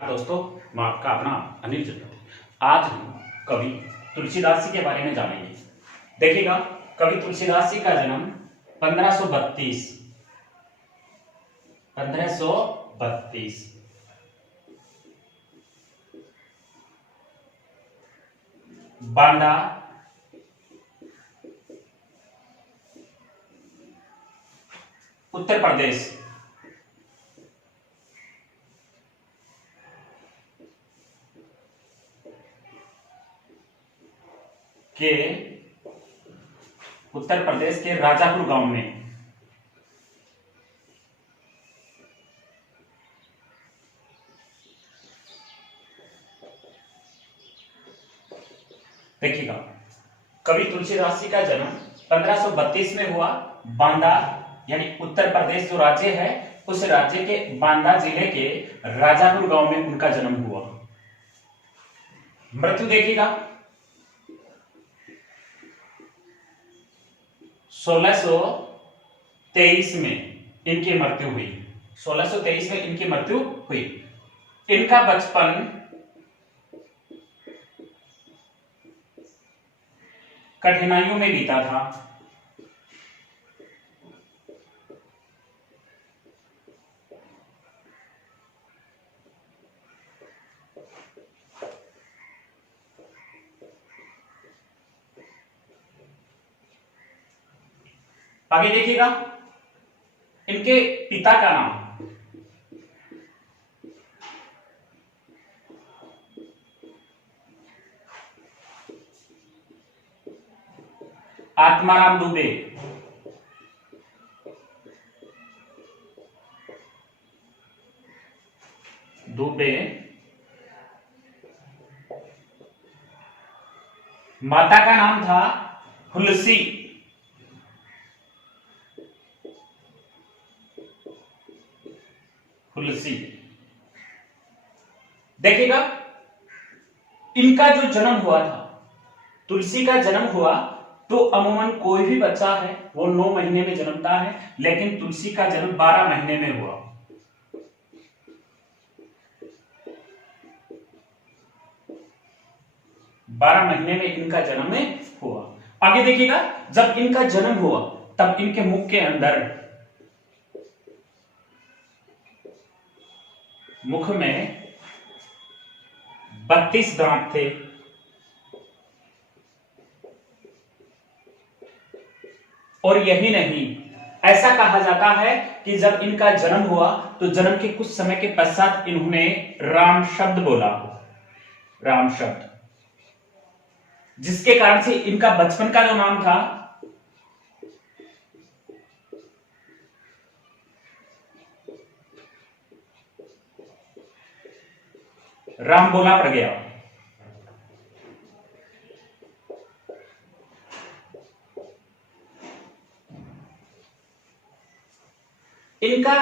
दोस्तों, मैं आपका अपना अनिल चतुर्वेदी। आज हम कवि तुलसीदास जी के बारे में जानेंगे। देखिएगा, कवि तुलसीदास जी का जन्म 1532 बांदा उत्तर प्रदेश के राजापुर गांव में देखिएगा, कवि तुलसीदास जी का जन्म 1532 में हुआ। बांदा यानी उत्तर प्रदेश जो राज्य है, उस राज्य के बांदा जिले के राजापुर गांव में उनका जन्म हुआ। मृत्यु देखिएगा, 1623 में इनकी मृत्यु हुई। 1623 में इनकी मृत्यु हुई। इनका बचपन कठिनाइयों में बीता था। आगे देखिएगा, इनके पिता का नाम आत्माराम दुबे। माता का नाम था हुलसी। देखिएगा, इनका जो जन्म हुआ था, तुलसी का जन्म हुआ तो अमूमन कोई भी बच्चा है वो 9 महीने में जन्मता है, लेकिन तुलसी का जन्म 12 महीने में हुआ। बारह महीने में इनका जन्म हुआ। आगे देखिएगा, जब इनका जन्म हुआ तब इनके मुख के अंदर, मुख में 32 दांत थे। और यही नहीं, ऐसा कहा जाता है कि जब इनका जन्म हुआ तो जन्म के कुछ समय के पश्चात इन्होंने राम शब्द बोला। राम शब्द, जिसके कारण से इनका बचपन का जो नाम था राम बोला पड़ गया। इनका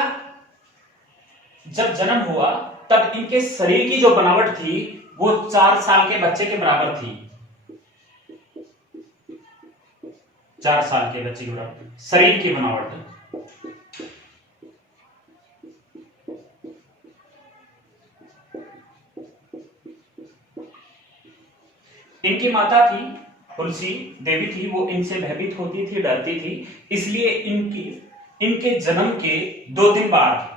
जब जन्म हुआ तब इनके शरीर की जो बनावट थी वो 4 साल के बच्चे के बराबर थी। 4 साल के बच्चे के बराबर शरीर की बनावट। इनकी माता थी तुलसी देवी थी, वो इनसे भयभीत होती थी, डरती थी, इसलिए इनके जन्म के 2 दिन बाद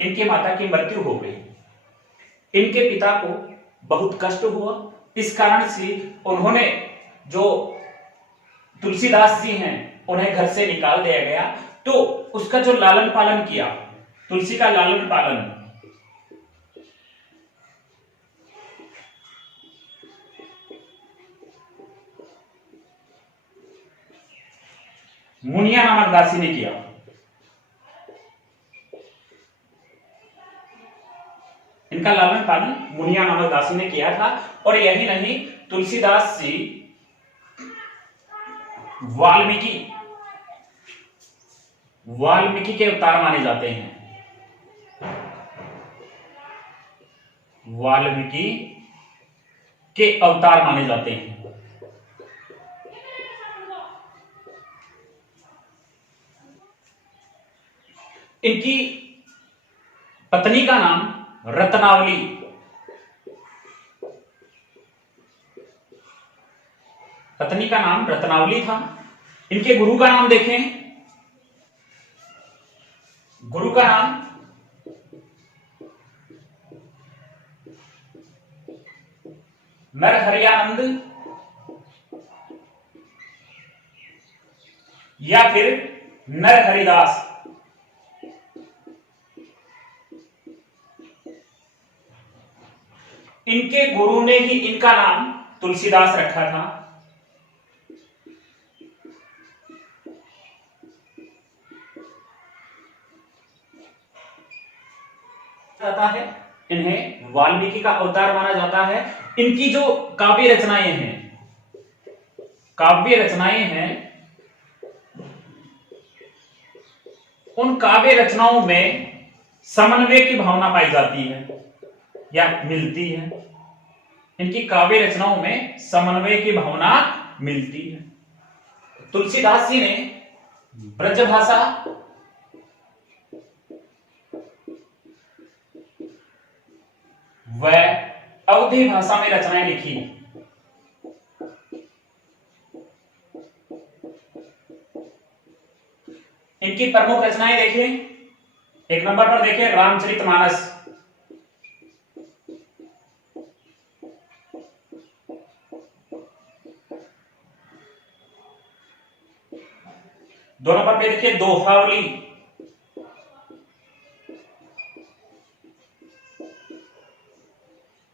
इनके माता की मृत्यु हो गई। इनके पिता को बहुत कष्ट हुआ, इस कारण से उन्होंने, जो तुलसीदास जी हैं, उन्हें घर से निकाल दिया गया। तो उसका जो लालन पालन किया, तुलसी का लालन पालन, मुनिया नामक दासी ने किया। इनका लालन पालन मुनिया नामक दासी ने किया था। और यही नहीं, तुलसीदास जी वाल्मीकि के अवतार माने जाते हैं। वाल्मीकि के अवतार माने जाते हैं। इनकी पत्नी का नाम रत्नावली। पत्नी का नाम रत्नावली था। इनके गुरु का नाम देखें, गुरु का नाम नरहरियानंद या फिर नरहरिदास। इनके गुरु ने ही इनका नाम तुलसीदास रखा था। जाता है, इन्हें वाल्मीकि का अवतार माना जाता है। इनकी जो काव्य रचनाएं हैं, उन काव्य रचनाओं में समन्वय की भावना पाई जाती है या मिलती है। इनकी काव्य रचनाओं में समन्वय की भावना मिलती है। तुलसीदास जी ने ब्रजभाषा, व अवधी भाषा में रचनाएं लिखी। इनकी प्रमुख रचनाएं देखिए। एक नंबर पर देखिए रामचरितमानस। दो नंबर पे देखिए दोहावली।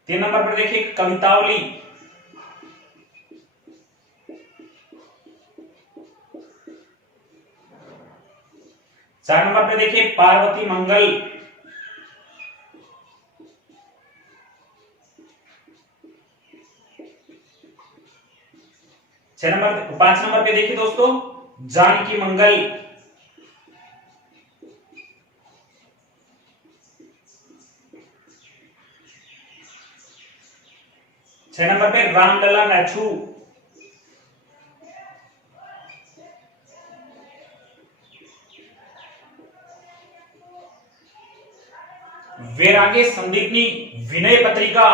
तीन नंबर पर देखिए कवितावली। चार नंबर पे देखिए पार्वती मंगल। पांच नंबर पे देखिए दोस्तों जानकी मंगल। छह नंबर पे रामलला मैथ्यू। वैराग्य संदीपनी विनय पत्रिका।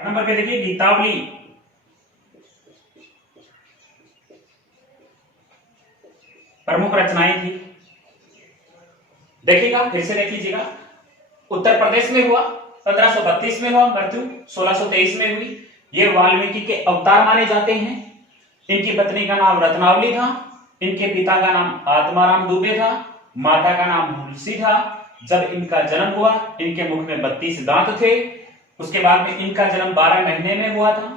नंबर पे देखिए गीतावली। प्रमुख रचनाएं थी। देखिएगा, फिर से देख लीजिएगा। उत्तर प्रदेश में हुआ, 1532 में हुआ, मृत्यु 1623 में हुई। ये वाल्मीकि के अवतार माने जाते हैं। इनकी पत्नी का नाम रत्नावली था। इनके पिता का नाम आत्माराम दुबे था। माता का नाम तुलसी था। जब इनका जन्म हुआ, इनके मुख में 32 दांत थे। उसके बाद में इनका जन्म 12 महीने में हुआ था।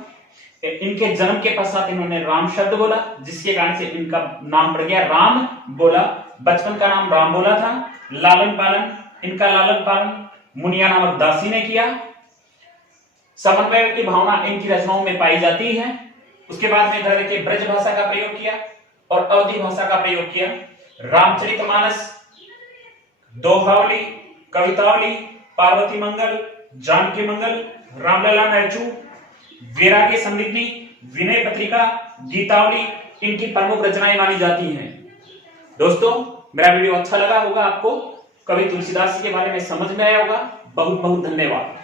इनके जन्म के पश्चात इन्होंने राम शब्द बोला, जिसके कारण से इनका नाम पड़ गया राम बोला। बचपन का नाम राम बोला था। लालन पालन मुनिया नामक दासी ने किया। समन्वय की भावना इनकी रचनाओं में पाई जाती है। उसके बाद में इधर देखिए ब्रज भाषा का प्रयोग किया और अवधी भाषा का प्रयोग किया। रामचरितमानस, दोहावली, कवितावली, पार्वती मंगल, जानकी मंगल, रामलला मैथ्यू, वैराग्य संदीपनी, विनय पत्रिका, गीतावली इनकी प्रमुख रचनाएं मानी जाती हैं। दोस्तों, मेरा वीडियो अच्छा लगा होगा आपको, कवि तुलसीदास जी के बारे में समझ में आया होगा। बहुत बहुत धन्यवाद।